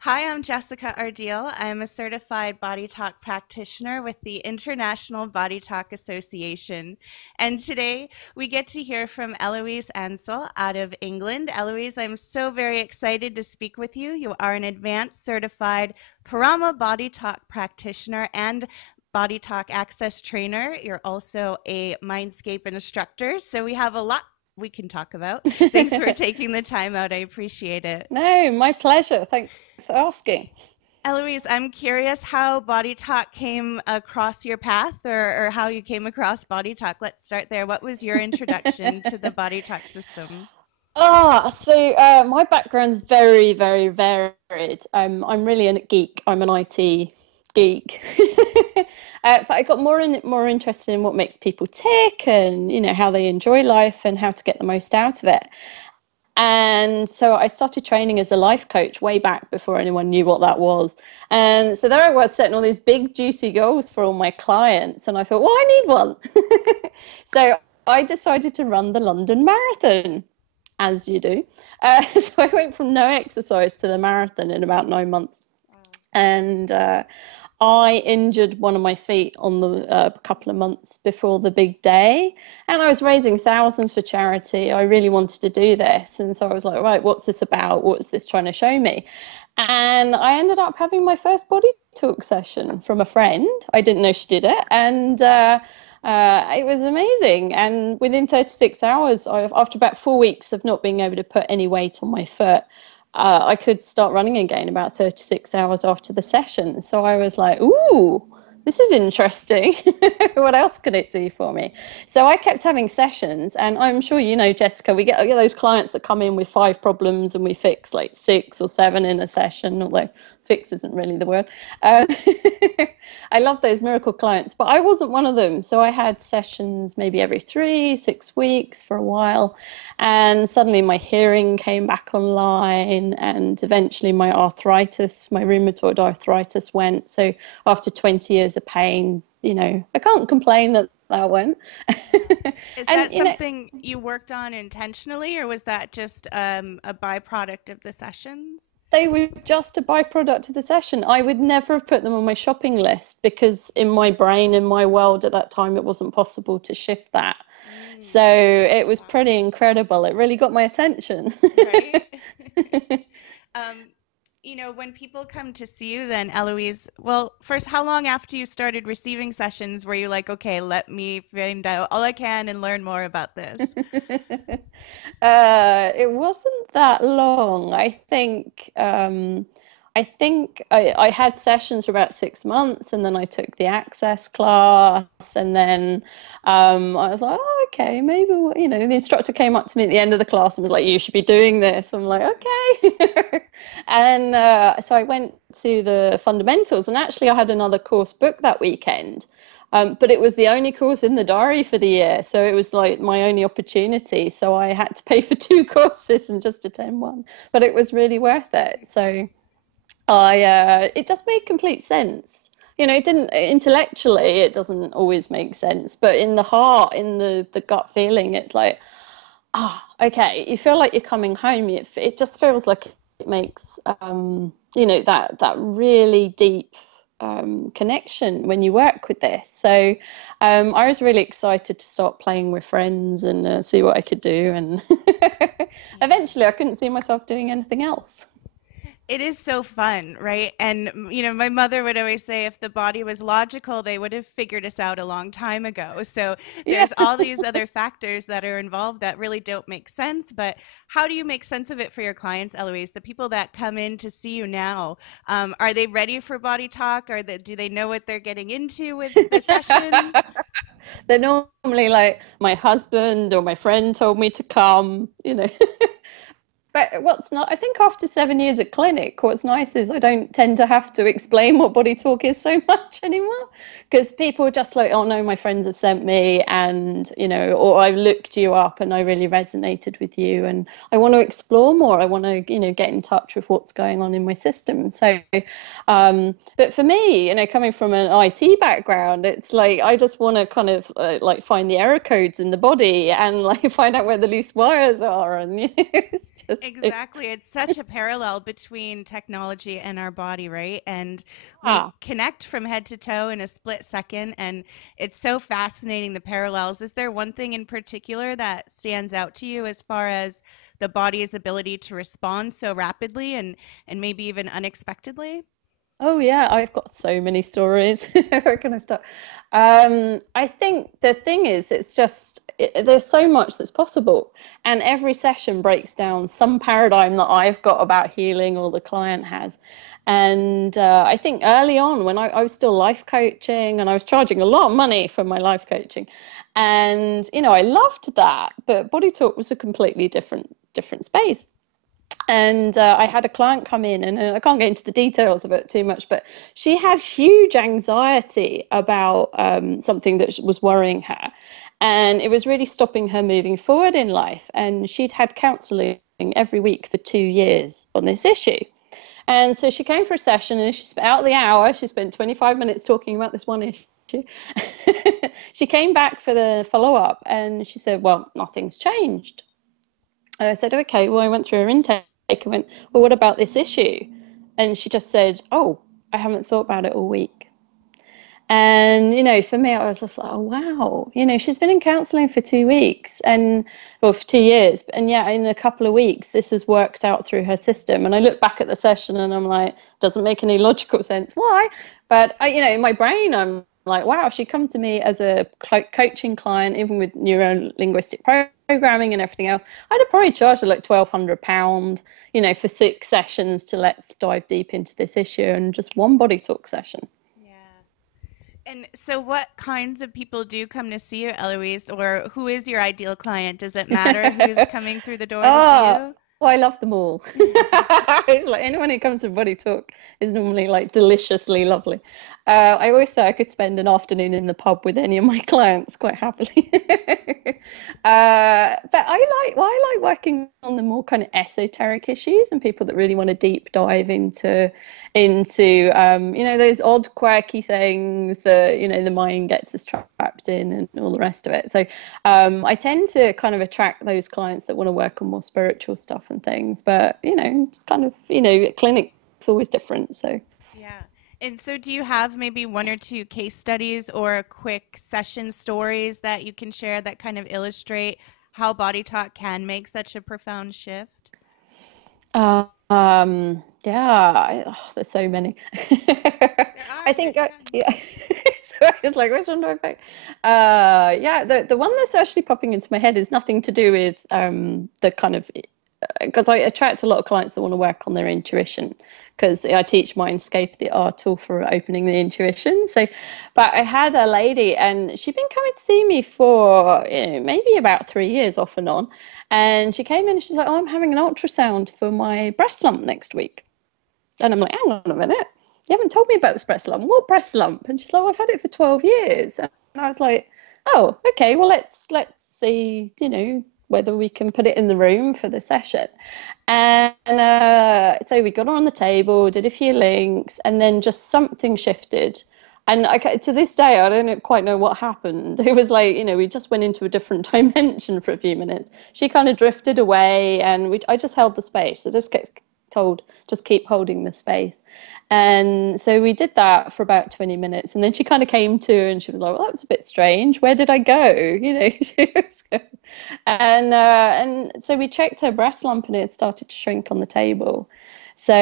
Hi, I'm Jessica Ardeal. I'm a certified Body Talk practitioner with the International Body Talk Association. And today we get to hear from Eloise Ansell out of England. Eloise, I'm so very excited to speak with you. You are an advanced certified Parama Body Talk practitioner and Body Talk Access trainer. You're also a Mindscape instructor. So we have a lot we can talk about. Thanks for taking the time out. I appreciate it. No, my pleasure. Thanks for asking. Eloise, I'm curious how Body Talk came across your path or how you came across Body Talk. Let's start there. What was your introduction to the Body Talk system? My background's very, very varied. I'm really a geek. I'm an IT geek. But I got more interested in what makes people tick and, how they enjoy life and how to get the most out of it. And so I started training as a life coach way back before anyone knew what that was. And so there I was setting all these big, juicy goals for all my clients. And I thought, well, I need one. So I decided to run the London Marathon, as you do. So I went from no exercise to the marathon in about 9 months. And I injured one of my feet on the couple of months before the big day, and I was raising thousands for charity. I really wanted to do this, and so I was like, right, what's this about? What's this trying to show me? And I ended up having my first body talk session from a friend. I didn't know she did it, and it was amazing. And within 36 hours, after about 4 weeks of not being able to put any weight on my foot, I could start running again about 36 hours after the session. So I was like, ooh, this is interesting. What else could it do for me? So I kept having sessions, and I'm sure you know, Jessica, I get those clients that come in with 5 problems and we fix like 6 or 7 in a session, although fix isn't really the word. Uh, I love those miracle clients, but I wasn't one of them. So I had sessions maybe every 3, 6 weeks for a while. And suddenly my hearing came back online, and eventually my arthritis, my rheumatoid arthritis went. So after 20 years of pain, I can't complain that went. Is And, that something you worked on intentionally, or was that just a byproduct of the sessions? they were just a byproduct of the session. I would never have put them on my shopping list because in my brain, in my world at that time, it wasn't possible to shift that. So Mm, it was wow. pretty incredible. It really got my attention. Right? Um, when people come to see you, then Eloise, well, first, how long after you started receiving sessions were you like, okay, let me find out all I can and learn more about this? It wasn't that long. I think I had sessions for about 6 months, and then I took the access class, and then I was like, oh, okay, maybe the instructor came up to me at the end of the class and was like, you should be doing this. I'm like, okay, and so I went to the fundamentals, and actually I had another course booked that weekend. But it was the only course in the diary for the year, so it was like my only opportunity. So I had to pay for 2 courses and just attend one, but it was really worth it. So it just made complete sense. It didn't intellectually, it doesn't always make sense, but in the heart, in the gut feeling, it's like, okay, you feel like you're coming home. It just feels like it makes that really deep connection when you work with this. So I was really excited to start playing with friends and see what I could do. And Yeah. eventually, I couldn't see myself doing anything else. It is so fun, right? And, my mother would always say if the body was logical, they would have figured us out a long time ago. So Yeah. there's all these other factors that are involved that really don't make sense. But how do you make sense of it for your clients, Eloise? The people that come in to see you now, are they ready for body talk? Do they know what they're getting into with the session? They're normally like, my husband or my friend told me to come. But what's not, I think after 7 years at clinic, what's nice is I don't tend to have to explain what body talk is so much anymore, because people are just like, oh no, my friends have sent me, and, or I looked you up and I really resonated with you and I want to explore more. I want to, get in touch with what's going on in my system. So, but for me, coming from an IT background, it's like, I just want to kind of like find the error codes in the body and like find out where the loose wires are. And it's just, Exactly. It's such a parallel between technology and our body, right? And we Ah. connect from head to toe in a split second. And it's so fascinating, the parallels. Is there one thing in particular that stands out to you as far as the body's ability to respond so rapidly and maybe even unexpectedly? Oh yeah, I've got so many stories. Where can I start? I think the thing is, it's just there's so much that's possible, and every session breaks down some paradigm that I've got about healing or the client has. And I think early on, when I was still life coaching, and I was charging a lot of money for my life coaching, and I loved that, but Body Talk was a completely different space. And I had a client come in, and I can't get into the details of it too much, but she had huge anxiety about something that was worrying her. And it was really stopping her moving forward in life. And she'd had counseling every week for 2 years on this issue. And so she came for a session, and she spent out the hour, she spent 25 minutes talking about this one issue. She came back for the follow up, and she said, well, nothing's changed. And I said, okay, well, I went through her intake and went, well, what about this issue? And she just said, oh, I haven't thought about it all week. And, for me, I was just like, oh, wow. She's been in counseling for 2 weeks well, for 2 years. And yeah, in a couple of weeks, this has worked out through her system. And I look back at the session and I'm like, doesn't make any logical sense. Why? But, in my brain, I'm like, wow, she come to me as a coaching client, even with neuro-linguistic programming and everything else. I'd have probably charged her like £1,200, for 6 sessions to let's dive deep into this issue and just one body talk session. Yeah. And so, what kinds of people do come to see you, Eloise, or who is your ideal client? Does it matter who's coming through the door to see Oh, you? well, I love them all. It's like anyone who comes to Body Talk is normally like deliciously lovely. I always say I could spend an afternoon in the pub with any of my clients quite happily. But I like working on the more kind of esoteric issues and people that really want to deep dive into those odd quirky things that the mind gets us trapped in and all the rest of it. So I tend to kind of attract those clients that want to work on more spiritual stuff and things, but it's kind of clinic's always different. So Yeah. And so, do you have maybe one or two case studies or quick session stories that you can share that kind of illustrate how body talk can make such a profound shift? there's so many. There are, I think, there's tons. yeah. So it's like, which one do I pick? Yeah, the one that's actually popping into my head is nothing to do with the kind of because I attract a lot of clients that want to work on their intuition because I teach Mindscape, the art tool for opening the intuition. So, but I had a lady and she'd been coming to see me for maybe about 3 years off and on. And she came in and she's like, oh, I'm having an ultrasound for my breast lump next week. And I'm like, hang on a minute. You haven't told me about this breast lump. What breast lump? And she's like, well, I've had it for 12 years. And I was like, oh, okay, well, let's see, whether we can put it in the room for the session. And so we got her on the table, did a few links, and then just something shifted. And to this day, I don't quite know what happened. It was like, we just went into a different dimension for a few minutes. She kind of drifted away, and I just held the space. So just get told, just keep holding the space. And so we did that for about 20 minutes. And then she kind of came to and she was like, well, that was a bit strange. Where did I go? And so we checked her breast lump and it had started to shrink on the table. So,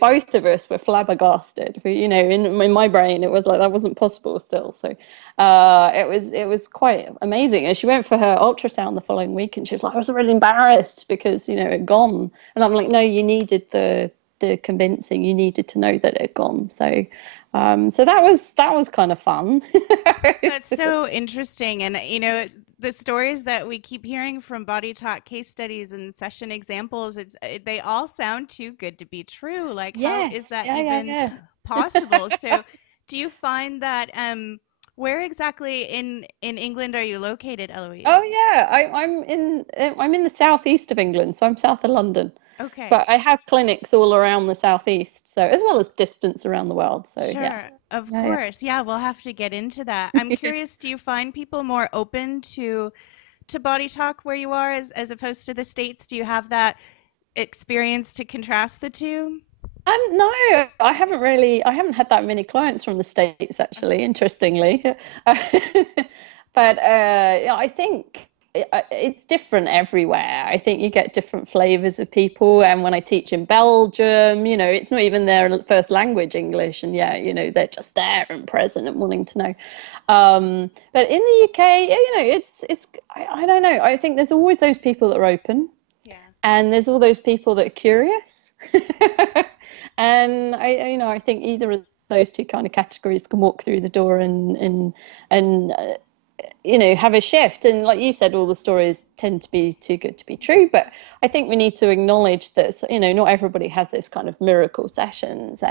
both of us were flabbergasted. In my brain, it was like that wasn't possible still. So it was quite amazing. And she went for her ultrasound the following week and she was like, I was really embarrassed because, it had gone. And I'm like, no, you needed the convincing, you needed to know that it had gone. So so that was kind of fun. That's so interesting. And, the stories that we keep hearing from body talk case studies and session examples, they all sound too good to be true. Like, how is Yes, that yeah, even yeah, possible? yeah. So, do you find that, where exactly in England are you located, Oh Eloise? yeah, I'm in the southeast of England, so I'm south of London. Okay. But I have clinics all around the southeast, so as well as distance around the world. So yeah, Sure, of yeah, course. Yeah, we'll have to get into that. I'm yeah. curious, do you find people more open to body talk where you are as opposed to the States? Do you have that experience to contrast the two? No, I haven't had that many clients from the States actually, interestingly. But yeah, I think it's different everywhere. I think you get different flavors of people. And when I teach in Belgium, it's not even their first language, English, and yeah, they're just there and present and wanting to know. But in the UK, yeah, I don't know. I think there's always those people that are open, Yeah. and there's all those people that are curious. And I think either of those two kind of categories can walk through the door and have a shift. And like you said, all the stories tend to be too good to be true, but I think we need to acknowledge that not everybody has this kind of miracle sessions,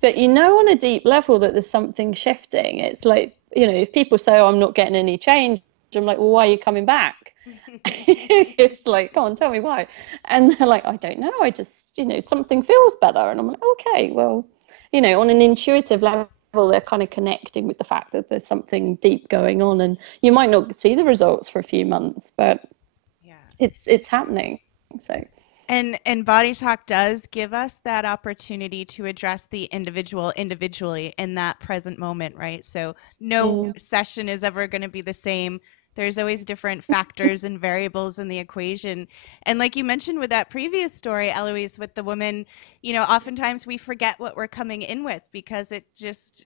but on a deep level that there's something shifting. It's like, if people say, oh, I'm not getting any change, I'm like, well, why are you coming back? It's like, go on, tell me why. And they're like, I don't know, I just, something feels better. And I'm like, okay, well, on an intuitive level, they're kind of connecting with the fact that there's something deep going on, and you might not see the results for a few months, but Yeah. it's happening. So And Body Talk does give us that opportunity to address the individual individually in that present moment, right? So no mm, session is ever going to be the same. There's always different factors and variables in the equation. And like you mentioned with that previous story, Eloise, with the woman, oftentimes we forget what we're coming in with because it just,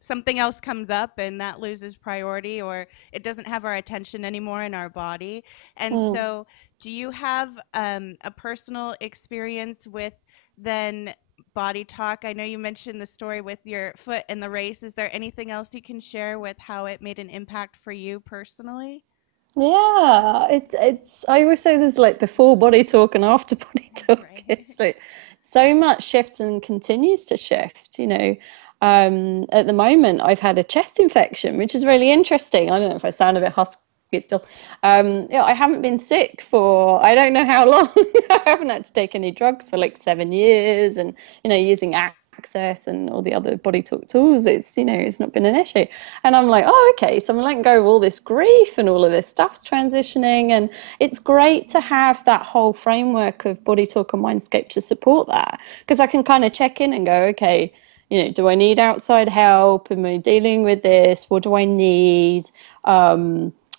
something else comes up and that loses priority, or it doesn't have our attention anymore in our body. And mm. so do you have a personal experience with then Body Talk? I know you mentioned the story with your foot in the race. Is there anything else you can share with how it made an impact for you personally? Yeah, it's I always say there's like before body talk and after body talk. Right. It's like so much shifts and continues to shift. At the moment I've had a chest infection, which is really interesting. I don't know if I sound a bit husky still. Yeah, I haven't been sick for I don't know how long. I haven't had to take any drugs for like 7 years, and using access and all the other body talk tools, it's not been an issue. And I'm like, oh, okay, so I'm letting go of all this grief and all of this stuff's transitioning. And it's great to have that whole framework of body talk and mindscape to support that, because I can kind of check in and go, okay, do I need outside help? Am I dealing with this? What do I need?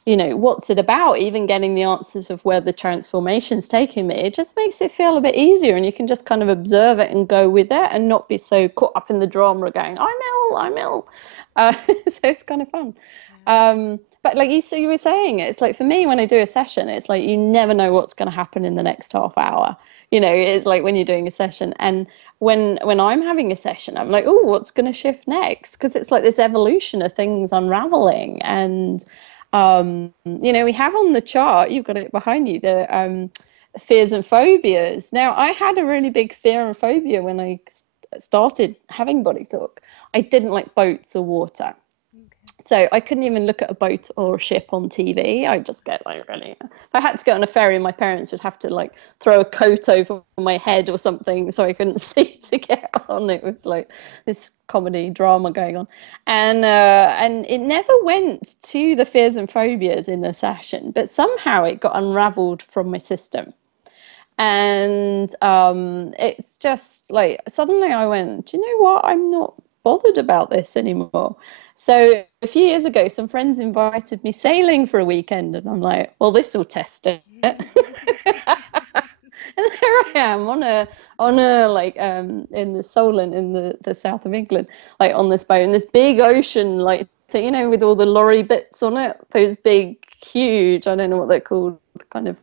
What's it about? Even getting the answers of where the transformation's taking me, it just makes it feel a bit easier, and you can just kind of observe it and go with it and not be so caught up in the drama going, I'm ill. So it's kind of fun. Yeah. But like you were saying, it's like for me, when I do a session, it's like you never know what's going to happen in the next half hour. It's like when you're doing a session, and when I'm having a session, I'm like, oh, what's going to shift next? Because it's like this evolution of things unraveling. And we have on the chart, you've got it behind you, the fears and phobias. Now, I had a really big fear and phobia when I started having body talk. I didn't like boats or water. Okay. So I couldn't even look at a boat or a ship on TV. I'd just get like really. If I had to go on a ferry, my parents would have to like throw a coat over my head or something so I couldn't see to get on. It was like this comedy drama going on, and it never went to the fears and phobias in a session, but somehow it got unravelled from my system. And it's just like suddenly I went, do you know what? I'm not bothered about this anymore. So a few years ago, some friends invited me sailing for a weekend, and I'm like, well, this will test it. And there I am on a like in the Solent in the south of England, like on this boat in this big ocean, like with all the lorry bits on it, those big, huge, I don't know what they're called, kind of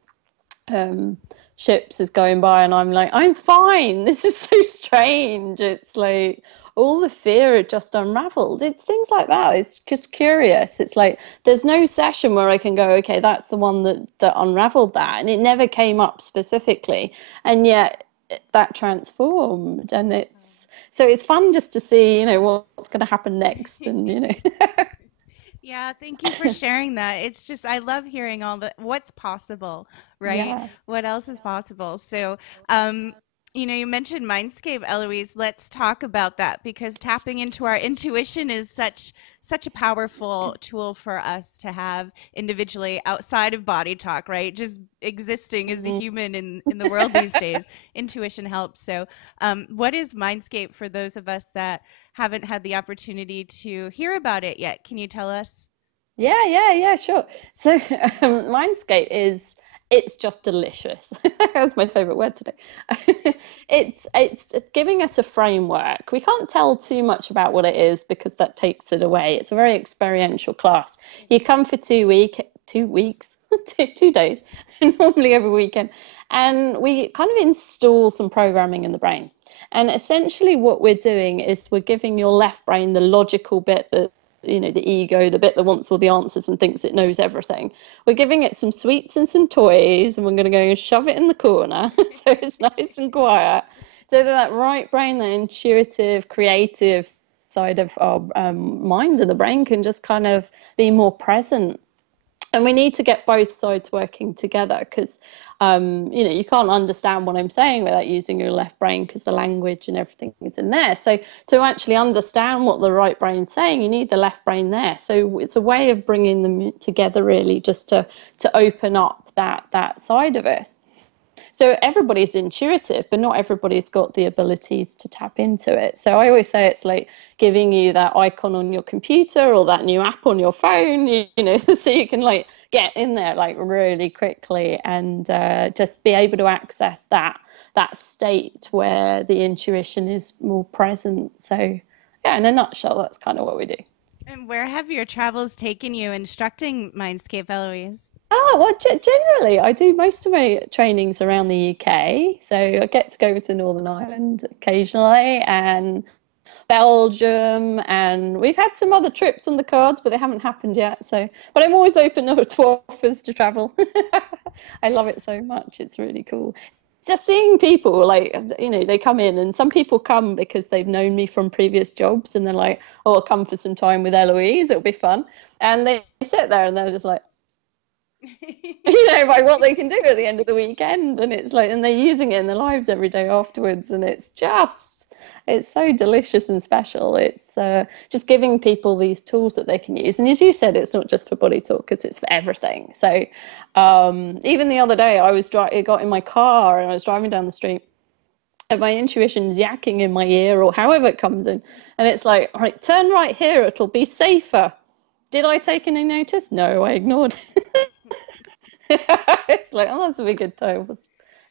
um ships is going by, and I'm like, I'm fine. This is so strange. It's like all the fear had just unraveled. It's things like that. It's just curious. It's like there's no session where I can go, okay, that's the one that unraveled that, and it never came up specifically, and yet that transformed. And it's fun just to see, what's going to happen next, and Yeah, thank you for sharing that. It's just I love hearing all the what's possible, right? yeah. What else is possible? So, um, You mentioned Mindscape, Eloise. Let's talk about that because tapping into our intuition is such a powerful tool for us to have individually outside of body talk, right? Just existing as a Mhm. human in the world these days, intuition helps. So, what is Mindscape for those of us that haven't had the opportunity to hear about it yet? Can you tell us? Yeah, sure. So Mindscape is it's just delicious. That's my favorite word today. It's giving us a framework. We can't tell too much about what it is because that takes it away. It's a very experiential class. You come for 2 weeks, 2 days, normally every weekend, and we kind of install some programming in the brain. And essentially, what we're doing is we're giving your left brain the logical bit that the ego, the bit that wants all the answers and thinks it knows everything. We're giving it some sweets and some toys, and we're going to go and shove it in the corner so it's nice and quiet. So that right brain, the intuitive, creative side of our mind and the brain can just kind of be more present. And we need to get both sides working together because you can't understand what I'm saying without using your left brain because the language and everything is in there. So to actually understand what the right brain's saying, you need the left brain there. So it's a way of bringing them together, really, just to open up that side of us. So everybody's intuitive, but not everybody's got the abilities to tap into it. So I always say it's like giving you that icon on your computer or that new app on your phone, so you can like get in there like really quickly and just be able to access that state where the intuition is more present. So yeah, in a nutshell, that's kind of what we do. And where have your travels taken you instructing Mindscape, Eloise? Oh, well, generally, I do most of my trainings around the UK. So I get to go to Northern Ireland occasionally and Belgium. And we've had some other trips on the cards, but they haven't happened yet. So, but I'm always open to offers to travel. I love it so much. It's really cool. Just seeing people like, they come in and some people come because they've known me from previous jobs and they're like, oh, I'll come for some time with Eloise. It'll be fun. And they sit there and they're just like, by what they can do at the end of the weekend. And it's like, and they're using it in their lives every day afterwards. And it's so delicious and special. It's just giving people these tools that they can use. And as you said, it's not just for body talk, because it's for everything. So even the other day, I got in my car and I was driving down the street. And my intuition's yakking in my ear or however it comes in. And it's like, all right, turn right here, it'll be safer. Did I take any notice? No, I ignored. It's like, oh, that's a big good toe. That's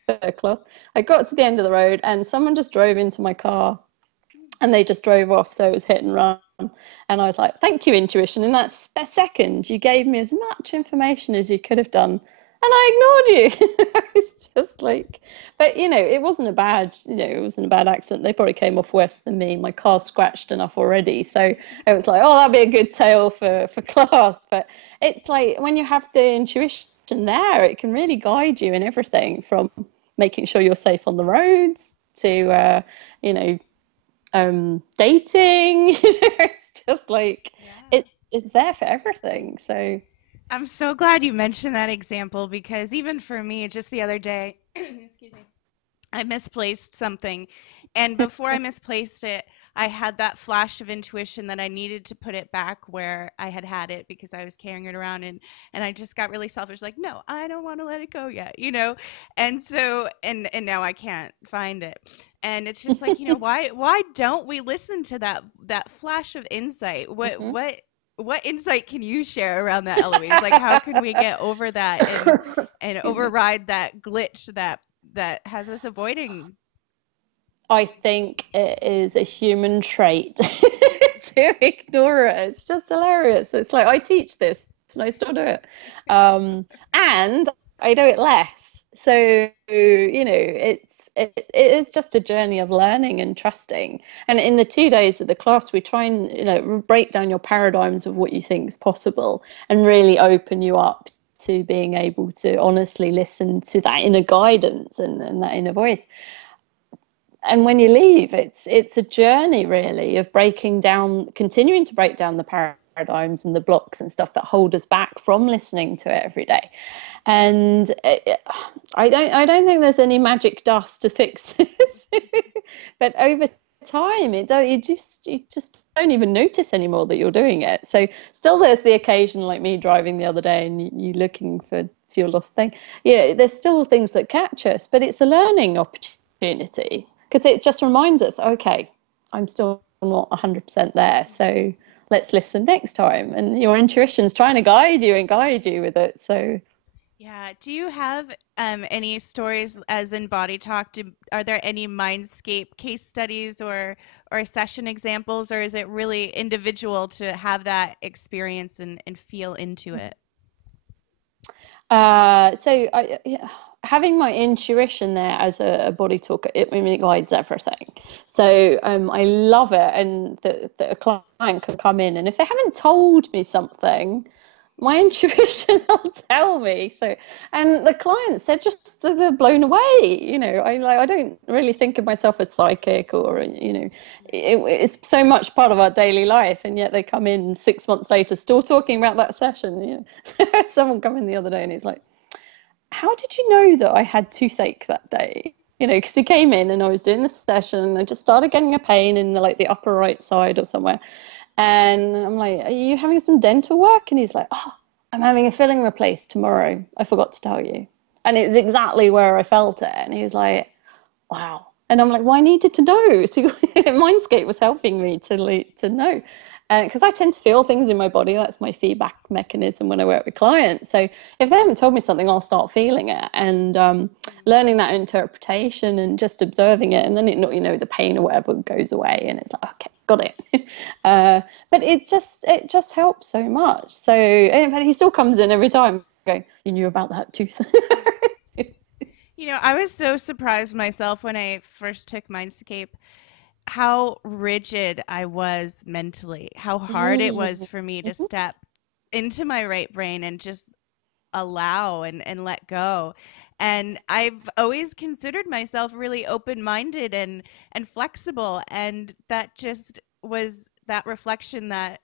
very close. I got to the end of the road and someone just drove into my car and they just drove off. So it was hit and run. And I was like, thank you, intuition. In that second, you gave me as much information as you could have done. And I ignored you. It's just like, but it wasn't a bad accident. They probably came off worse than me. My car's scratched enough already. So it was like, oh, that'd be a good tale for class. But it's like when you have the intuition there, it can really guide you in everything from making sure you're safe on the roads to, dating. It's just like Yeah. it's there for everything. So I'm so glad you mentioned that example because even for me, just the other day, excuse me, I misplaced something. And before I misplaced it, I had that flash of intuition that I needed to put it back where I had it because I was carrying it around and I just got really selfish like, no, I don't want to let it go yet. And so and now I can't find it. And it's just like, why don't we listen to that flash of insight? What mhm. what insight can you share around that, Eloise? Like how can we get over that and Excuse me. override that glitch that has us avoiding. I think it is a human trait to ignore it. It's just hilarious. It's like I teach this and I still do it. And I do it less. So, it is just a journey of learning and trusting. And in the 2 days of the class, we try and, break down your paradigms of what you think is possible and really open you up to being able to honestly listen to that inner guidance and that inner voice. And when you leave, it's a journey really of breaking down, continuing to break down the paradigms paradigms and the blocks and stuff that hold us back from listening to it every day. And I don't think there's any magic dust to fix this. But over time, you just don't even notice anymore that you're doing it. So still there's the occasion, like me driving the other day and you looking for your lost thing. There's still things that catch us, but it's a learning opportunity because it just reminds us, okay, I'm still not 100% there, so let's listen next time. And your intuition's trying to guide you with it. So Yeah. Do you have any stories, as in Body Talk? Are there any Mindscape case studies or session examples, or is it really individual to have that experience and feel into it? Yeah, having my intuition there as a body talker, I mean, it guides everything. So I love it, and that a client can come in, and if they haven't told me something, my intuition will tell me. So, and the clients, they're blown away. I don't really think of myself as psychic, or it's so much part of our daily life, and yet they come in 6 months later still talking about that session. Someone come in the other day and he's like, how did you know that I had toothache that day? Because he came in and I was doing this session and I just started getting a pain in the upper right side or somewhere. And I'm like, are you having some dental work? And he's like, oh, I'm having a filling replaced tomorrow. I forgot to tell you. And it was exactly where I felt it. And he was like, wow. And I'm like, well, I needed to know. So Mindscape was helping me to know. Because I tend to feel things in my body. That's my feedback mechanism when I work with clients. So if they haven't told me something, I'll start feeling it. And learning that interpretation and just observing it. And then the pain or whatever goes away. And it's like, okay, got it. But it just helps so much. So in fact, he still comes in every time going, you knew about that tooth. I was so surprised myself when I first took Mindscape how rigid I was mentally, how hard it was for me to Mhm. step into my right brain and just allow and let go. And I've always considered myself really open-minded and flexible, and that just was that reflection that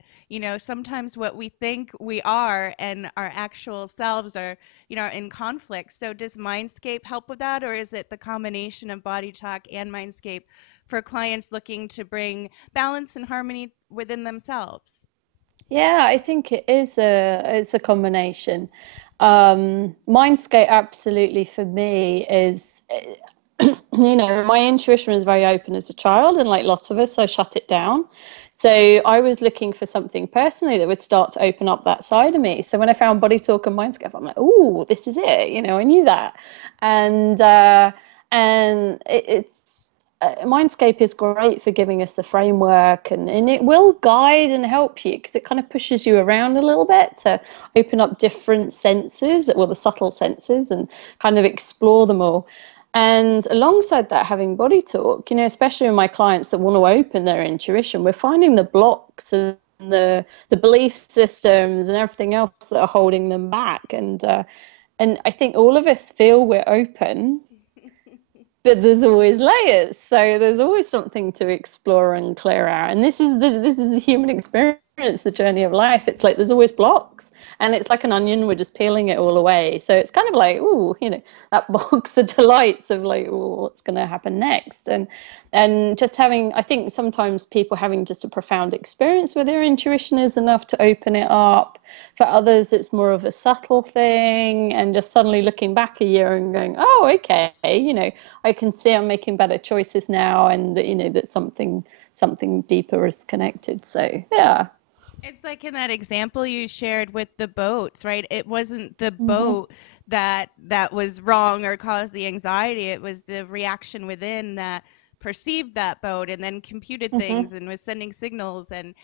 sometimes what we think we are and our actual selves are in conflict. So does Mindscape help with that, or is it the combination of Body Talk and Mindscape for clients looking to bring balance and harmony within themselves? Yeah, I think it's a combination. Mindscape absolutely for me is, my intuition was very open as a child, and like lots of us, I shut it down. So I was looking for something personally that would start to open up that side of me. So when I found Body Talk and Mindscape, I'm like, oh, this is it. I knew that, and it's Mindscape is great for giving us the framework, and it will guide and help you because it kind of pushes you around a little bit to open up different senses, well, the subtle senses, and kind of explore them all. And alongside that, having body talk, especially with my clients that want to open their intuition, we're finding the blocks and the belief systems and everything else that are holding them back. And I think all of us feel we're open, but there's always layers, so there's always something to explore and clear out. And this is the human experience, the journey of life. It's like there's always blocks, and it's like an onion, we're just peeling it all away. So it's kind of like, ooh, that box of delights of like, ooh, what's going to happen next. And just having, I think sometimes people having just a profound experience with their intuition is enough to open it up. For others, it's more of a subtle thing, and just suddenly looking back a year and going, oh, okay, I can see I'm making better choices now, and that something deeper is connected. So yeah. It's like in that example you shared with the boats, right? It wasn't the Hmm. boat that was wrong or caused the anxiety. It was the reaction within that perceived that boat and then computed Hmm. things and was sending signals. And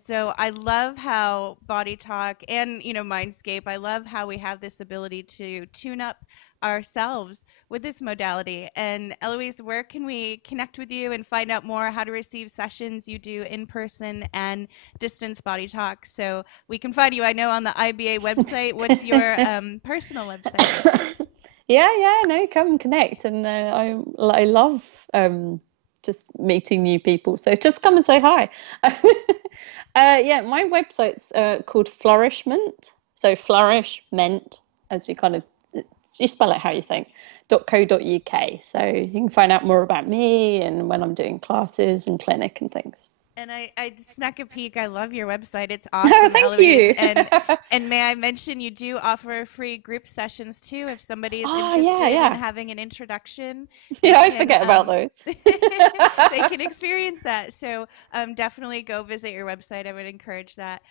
so I love how Body Talk and Mindscape, I love how we have this ability to tune up ourselves with this modality. And Eloise, where can we connect with you and find out more how to receive sessions you do in person and distance Body Talk, so we can find you? I know on the IBA website. What's your personal website? Yeah, no, come and connect. And I love just meeting new people. So just come and say hi. Yeah, my website's called Flourishment. So flourishment, as you kind of you spell it how you think. .co.uk. So you can find out more about me and when I'm doing classes and clinic and things. And I snuck a peek. I love your website. It's Oh, awesome, thank Eloise. you. And may I mention you do offer free group sessions too. If somebody is Oh, yeah, interested in yeah. having an introduction, they Yeah, I can forget about those. they can experience that. So definitely go visit your website. I would encourage that.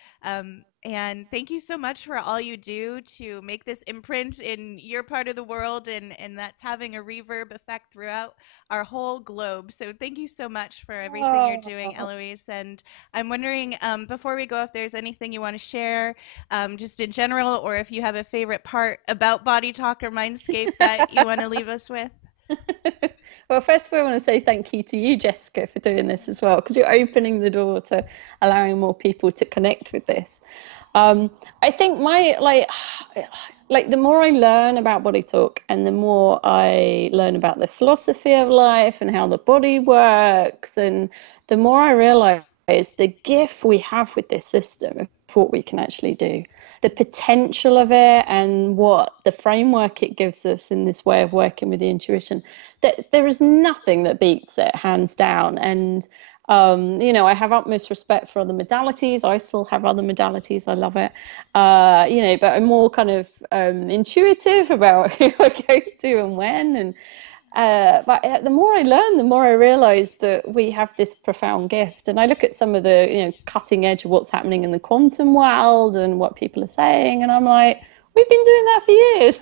And thank you so much for all you do to make this imprint in your part of the world, and that's having a reverb effect throughout our whole globe. So thank you so much for everything you're doing, Oh. Eloise. And I'm wondering, before we go, if there's anything you want to share, just in general, or if you have a favorite part about Body Talk or Mindscape that you want to leave us with. Well, first of all, I want to say thank you to you, Jessica, for doing this as well, because you're opening the door to allowing more people to connect with this. Um, I think my like the more I learn about body talk and the more I learn about the philosophy of life and how the body works, and the more I realize the gift we have with this system of what we can actually do, the potential of it, and what the framework it gives us in this way of working with the intuition, that there is nothing that beats it, hands down. And I have utmost respect for other modalities. I still have other modalities. I love it. But I'm more kind of intuitive about who I go to and when. And but the more I learn, the more I realize that we have this profound gift. And I look at some of the, cutting edge of what's happening in the quantum world and what people are saying, and I'm like, we've been doing that for years.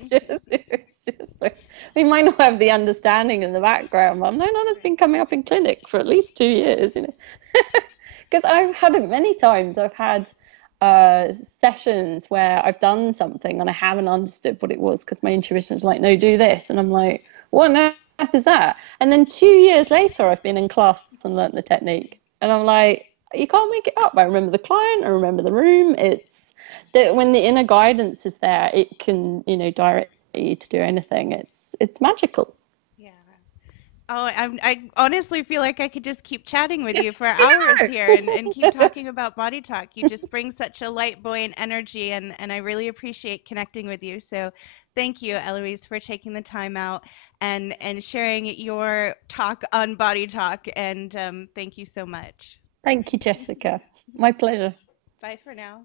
It's just like, we might not have the understanding in the background, but no, that's been coming up in clinic for at least 2 years, Because I've had it many times. I've had sessions where I've done something and I haven't understood what it was because my intuition is like, no, do this. And I'm like, what on earth is that? And then 2 years later, I've been in class and learnt the technique. And I'm like, you can't make it up. I remember the client, I remember the room. It's that when the inner guidance is there, it can, direct you to do anything. It's magical. Yeah. Oh, I honestly feel like I could just keep chatting with Yeah, you for I hours here and keep talking about body talk. You just bring such a light, buoyant energy, and I really appreciate connecting with you. So thank you, Eloise, for taking the time out and sharing your talk on body talk. And thank you so much. Thank you, Jessica. My pleasure. Bye for now.